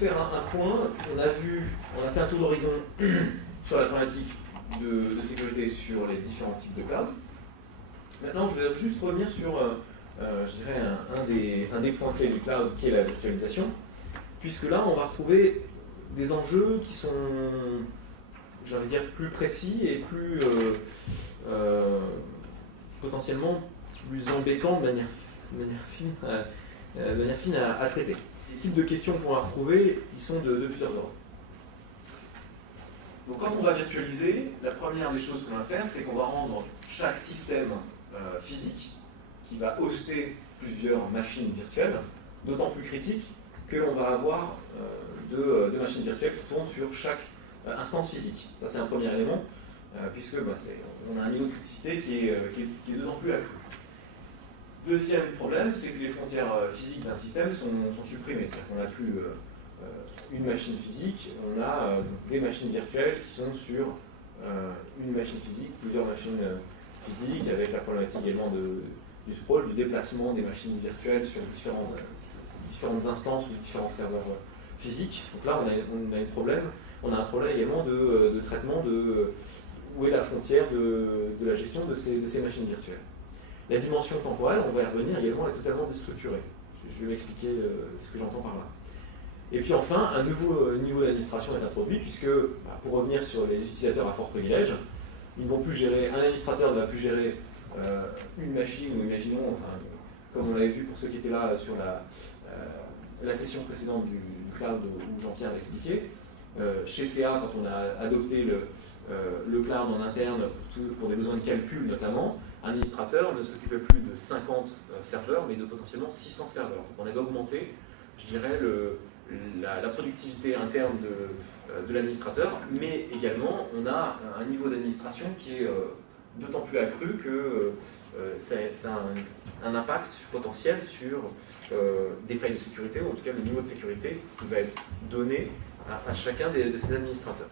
faire un point. On a fait un tour d'horizon sur la problématique de sécurité sur les différents types de cloud. Maintenant, je vais juste revenir sur, je dirais, un des points clés du cloud, qui est la virtualisation, puisque là, on va retrouver des enjeux qui sont, j'ai envie de dire, plus précis et plus potentiellement plus embêtants de manière fine à traiter. Les types de questions qu'on va retrouver, ils sont de plusieurs ordres. Donc quand on va virtualiser, la première des choses qu'on va faire, c'est qu'on va rendre chaque système physique qui va hoster plusieurs machines virtuelles d'autant plus critique que l'on va avoir deux machines virtuelles qui tournent sur chaque instance physique. Ça, c'est un premier élément, puisque on a un niveau de criticité qui est d'autant plus accru. Deuxième problème, c'est que les frontières physiques d'un système sont supprimées. C'est-à-dire qu'on n'a plus une machine physique, on a des machines virtuelles qui sont sur une machine physique, plusieurs machines physiques, avec la problématique également du sprawl, du déplacement des machines virtuelles sur différentes instances ou différents serveurs physiques. Donc là, on a un problème également de traitement de où est la frontière de la gestion de ces machines virtuelles. La dimension temporelle, on va y revenir également, est totalement déstructurée. Je vais expliquer ce que j'entends par là. Et puis enfin, un nouveau niveau d'administration est introduit, puisque, pour revenir sur les utilisateurs à fort privilège, ils vont plus gérer, un administrateur ne va plus gérer une machine, ou imaginons, enfin, comme on l'avait vu pour ceux qui étaient là sur la session précédente du cloud où Jean-Pierre l'a expliqué. Chez CA, quand on a adopté le cloud en interne pour des besoins de calcul notamment, un administrateur ne s'occupait plus de 50 serveurs, mais de potentiellement 600 serveurs. Donc on avait augmenté, je dirais, la productivité interne de l'administrateur, mais également on a un niveau d'administration qui est d'autant plus accru que ça a un impact potentiel sur des failles de sécurité, ou en tout cas le niveau de sécurité qui va être donné à chacun de ces administrateurs.